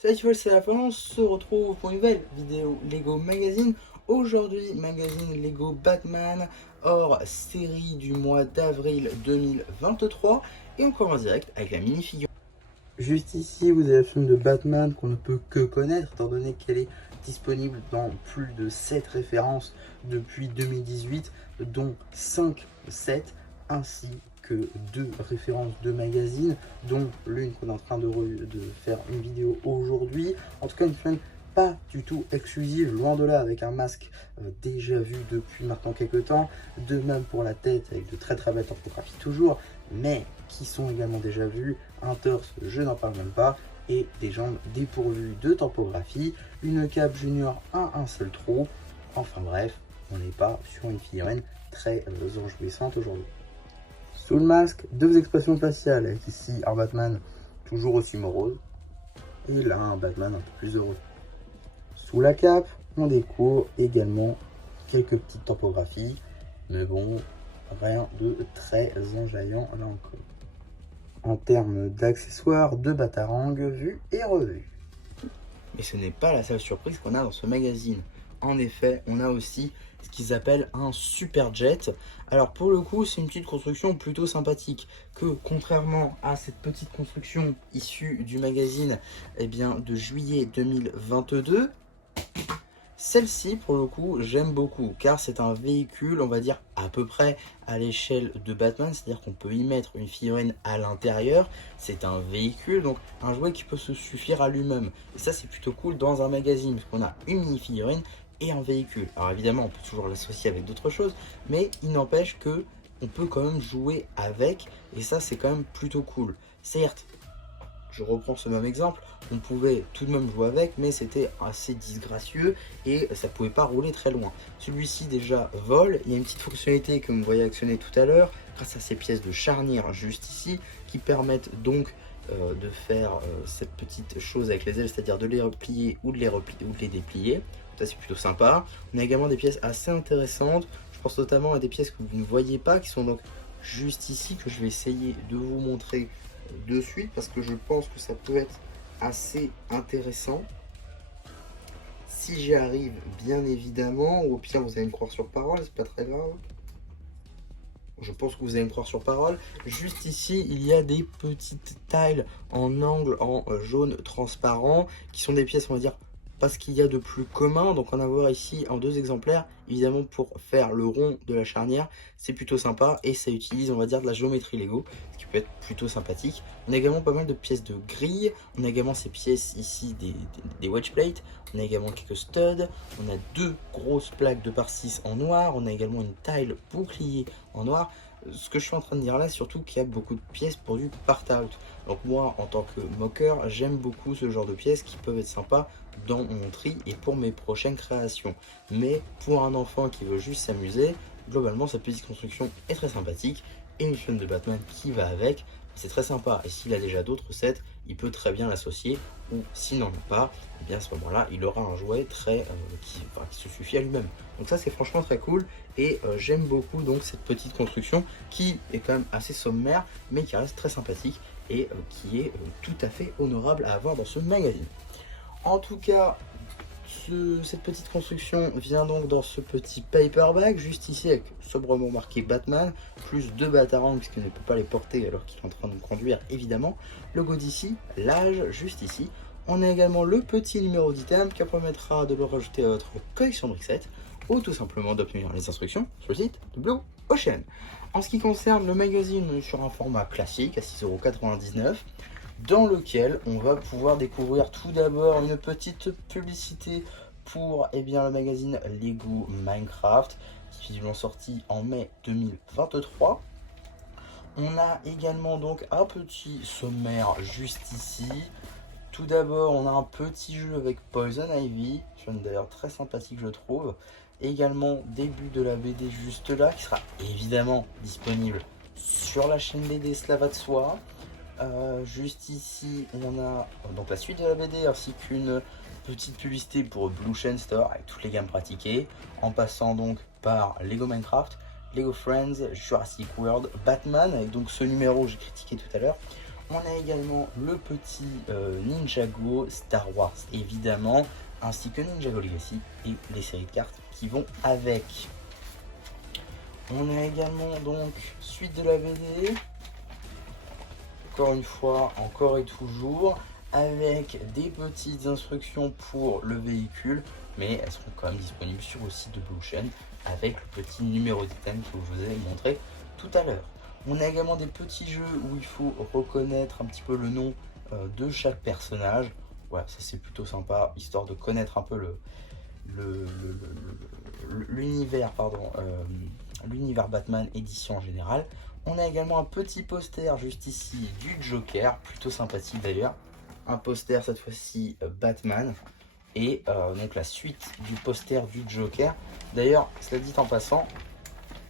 Salut tout le monde, c'est la fin, on se retrouve pour une nouvelle vidéo Lego Magazine. Aujourd'hui, magazine Lego Batman, hors série du mois d'avril 2023. Et on commence direct avec la mini-figure. Juste ici, vous avez le film de Batman qu'on ne peut que connaître, étant donné qu'elle est disponible dans plus de 7 références depuis 2018, dont 5 sets, ainsi que 2 références de magazines, dont l'une qu'on est en train de faire une vidéo aujourd'hui. En tout cas, une film pas du tout exclusive, loin de là, avec un masque déjà vu depuis maintenant quelques temps. De même pour la tête, avec de très très belles orthographies toujours, mais qui sont également déjà vus, un torse, je n'en parle même pas, et des jambes dépourvues de topographie, une cape junior à un seul trou. Enfin bref, on n'est pas sur une figurine très enjouissante aujourd'hui. Sous le masque, deux expressions faciales, avec ici un Batman toujours aussi morose, et là un Batman un peu plus heureux. Sous la cape, on découvre également quelques petites topographies, mais bon, rien de très enjaillant là encore. En termes d'accessoires, de Batarang vus et revus. Mais ce n'est pas la seule surprise qu'on a dans ce magazine. En effet, on a aussi ce qu'ils appellent un super jet. Alors pour le coup, c'est une petite construction plutôt sympathique que contrairement à cette petite construction issue du magazine de juillet 2022, celle-ci, pour le coup, j'aime beaucoup, car c'est un véhicule, on va dire, à peu près à l'échelle de Batman, c'est-à-dire qu'on peut y mettre une figurine à l'intérieur. C'est un véhicule, donc un jouet qui peut se suffire à lui-même. Et ça, c'est plutôt cool dans un magazine, parce qu'on a une mini-figurine et un véhicule. Alors évidemment, on peut toujours l'associer avec d'autres choses, mais il n'empêche que on peut quand même jouer avec, et ça, c'est quand même plutôt cool. Certes, je reprends ce même exemple, on pouvait tout de même jouer avec, mais c'était assez disgracieux et ça pouvait pas rouler très loin. Celui-ci déjà vole, il y a une petite fonctionnalité que vous voyez actionner tout à l'heure, grâce à ces pièces de charnière juste ici, qui permettent donc de faire cette petite chose avec les ailes, c'est-à-dire de les replier ou de les déplier. Ça c'est plutôt sympa. On a également des pièces assez intéressantes, je pense notamment à des pièces que vous ne voyez pas, qui sont donc juste ici, que je vais essayer de vous montrer de suite parce que je pense que ça peut être assez intéressant si j'y arrive, bien évidemment, ou au pire vous allez me croire sur parole, c'est pas très grave. Je pense que vous allez me croire sur parole. Juste ici, il y a des petites tiles en angle en jaune transparent qui sont des pièces, on va dire, pas ce qu'il y a de plus commun. Donc en avoir ici en 2 exemplaires, évidemment pour faire le rond de la charnière, c'est plutôt sympa et ça utilise, on va dire, de la géométrie Lego, ce qui peut être plutôt sympathique. On a également pas mal de pièces de grille. On a également ces pièces ici, des wedge plates. On a également quelques studs. On a 2 grosses plaques de par 6 en noir. On a également une tile bouclier en noir. Ce que je suis en train de dire là, surtout qu'il y a beaucoup de pièces pour du part-out. Donc moi, en tant que moqueur, j'aime beaucoup ce genre de pièces qui peuvent être sympas dans mon tri et pour mes prochaines créations. Mais pour un enfant qui veut juste s'amuser, globalement, cette petite construction est très sympathique. Et une chaîne de Batman qui va avec, c'est très sympa. Et s'il a déjà d'autres sets, il peut très bien l'associer. Ou s'il n'en a pas, et bien à ce moment-là, il aura un jouet qui se suffit à lui-même. Donc ça, c'est franchement très cool. Et j'aime beaucoup donc cette petite construction qui est quand même assez sommaire, mais qui reste très sympathique et qui est tout à fait honorable à avoir dans ce magazine. En tout cas, cette petite construction vient donc dans ce petit paperback, juste ici avec sobrement marqué Batman, plus 2 batarangs puisqu'il ne peut pas les porter alors qu'il est en train de conduire évidemment. Logo d'ici, l'âge juste ici. On a également le petit numéro d'item qui permettra de le rajouter à votre collection de Brixet ou tout simplement d'obtenir les instructions sur le site de Blue Ocean. En ce qui concerne le magazine, sur un format classique à 6,99 €, dans lequel on va pouvoir découvrir tout d'abord une petite publicité pour le magazine Lego Minecraft, qui est visiblement sorti en mai 2023. On a également donc un petit sommaire juste ici. Tout d'abord, on a un petit jeu avec Poison Ivy, d'ailleurs très sympathique je trouve. Également début de la BD juste là, qui sera évidemment disponible sur la chaîne BD, cela va de soi. Juste ici, on a donc la suite de la BD ainsi qu'une petite publicité pour Blue Ocean Store avec toutes les gammes pratiquées, en passant donc par Lego Minecraft, Lego Friends, Jurassic World, Batman, avec donc ce numéro que j'ai critiqué tout à l'heure. On a également le petit Ninjago Star Wars évidemment, ainsi que Ninjago Legacy et les séries de cartes qui vont avec. On a également donc suite de la BD, encore une fois, encore et toujours, avec des petites instructions pour le véhicule, mais elles seront quand même disponibles sur le site de Blue Ocean avec le petit numéro d'item que je vous ai montré tout à l'heure. On a également des petits jeux où il faut reconnaître un petit peu le nom de chaque personnage. Voilà, ça c'est plutôt sympa, histoire de connaître un peu l'univers l'univers Batman édition en général. On a également un petit poster juste ici du Joker, plutôt sympathique d'ailleurs. Un poster cette fois-ci Batman et donc la suite du poster du Joker. D'ailleurs, cela dit en passant,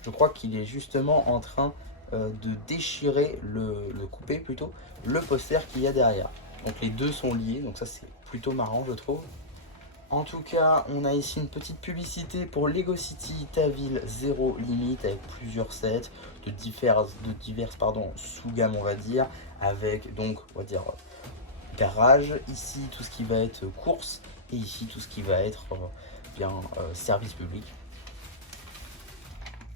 je crois qu'il est justement en train de déchirer le couper plutôt le poster qu'il y a derrière. Donc les deux sont liés, donc ça c'est plutôt marrant je trouve. En tout cas, on a ici une petite publicité pour Lego City Ta Ville Zéro Limite avec plusieurs sets de diverses sous-gammes on va dire, avec donc on va dire garage, ici tout ce qui va être course et ici tout ce qui va être service public.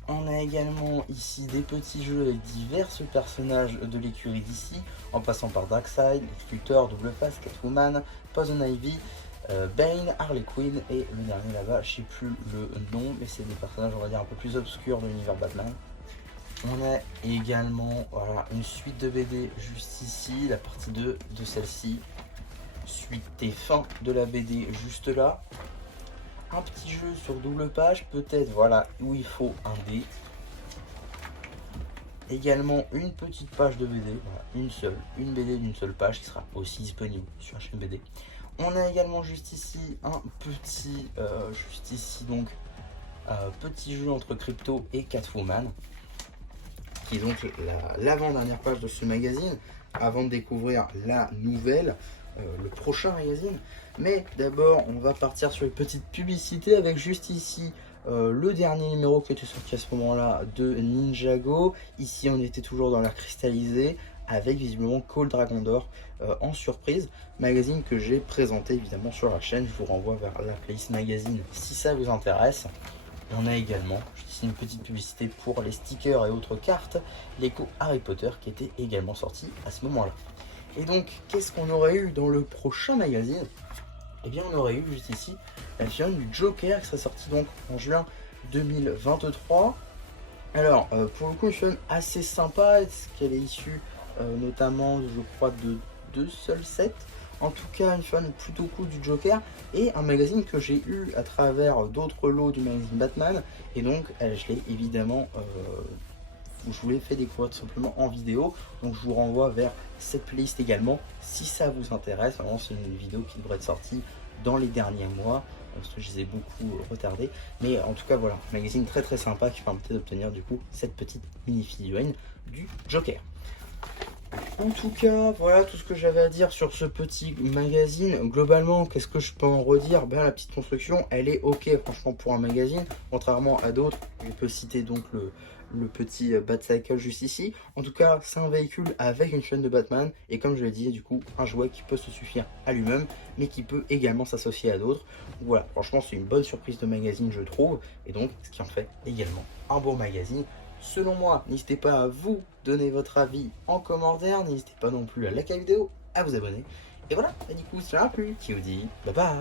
On a également ici des petits jeux avec divers personnages de l'écurie d'ici, en passant par Darkseid, Luthor, Double Face, Catwoman, Poison Ivy, Bane, Harley Quinn et le dernier là-bas, je sais plus le nom, mais c'est des personnages on va dire un peu plus obscurs de l'univers Batman. On a également voilà, une suite de BD juste ici, la partie 2 de celle-ci, suite et fin de la BD juste là. Un petit jeu sur double page, peut-être voilà où il faut un dé. Également une petite page de BD, voilà, une BD d'une seule page qui sera aussi disponible sur la chaîne BD. On a également juste ici un petit, petit jeu entre Crypto et Catwoman, qui est donc l'avant-dernière page de ce magazine, avant de découvrir la nouvelle, le prochain magazine. Mais d'abord, on va partir sur une petite publicité avec juste ici le dernier numéro qui était sorti à ce moment-là de Ninjago. Ici, on était toujours dans l'air cristallisé avec visiblement Call Dragon d'Or en surprise. Magazine que j'ai présenté évidemment sur la chaîne. Je vous renvoie vers la playlist magazine si ça vous intéresse. Et on a également ici une petite publicité pour les stickers et autres cartes Lego Harry Potter qui était également sorti à ce moment-là. Et donc, qu'est-ce qu'on aurait eu dans le prochain magazine? Eh bien, on aurait eu juste ici la figurine du Joker qui serait sortie donc en juin 2023. Alors, pour le coup, une figurine assez sympa, est-ce qu'elle est issue notamment, je crois, de 2 seuls sets. En tout cas, une figurine plutôt cool du Joker et un magazine que j'ai eu à travers d'autres lots du magazine Batman. Et donc, je l'ai évidemment... je vous l'ai fait découvrir tout simplement en vidéo, donc je vous renvoie vers cette playlist également si ça vous intéresse. Vraiment, c'est une vidéo qui devrait être sortie dans les derniers mois parce que je les ai beaucoup retardés, mais en tout cas voilà, un magazine très très sympa qui permettait d'obtenir du coup cette petite mini figurine du Joker. En tout cas, voilà tout ce que j'avais à dire sur ce petit magazine. Globalement, qu'est-ce que je peux en redire? Ben, la petite construction, elle est ok franchement pour un magazine, contrairement à d'autres. Je peux citer donc le petit Batcycle juste ici. En tout cas, c'est un véhicule avec une chaîne de Batman et comme je l'ai dit, du coup, un jouet qui peut se suffire à lui-même, mais qui peut également s'associer à d'autres. Voilà, franchement, c'est une bonne surprise de magazine, je trouve, et donc ce qui en fait également un bon magazine. Selon moi, n'hésitez pas à vous donner votre avis en commentaire, n'hésitez pas non plus à liker la vidéo, à vous abonner. Et voilà, et du coup, ça m'a plu, qui vous dit bye bye.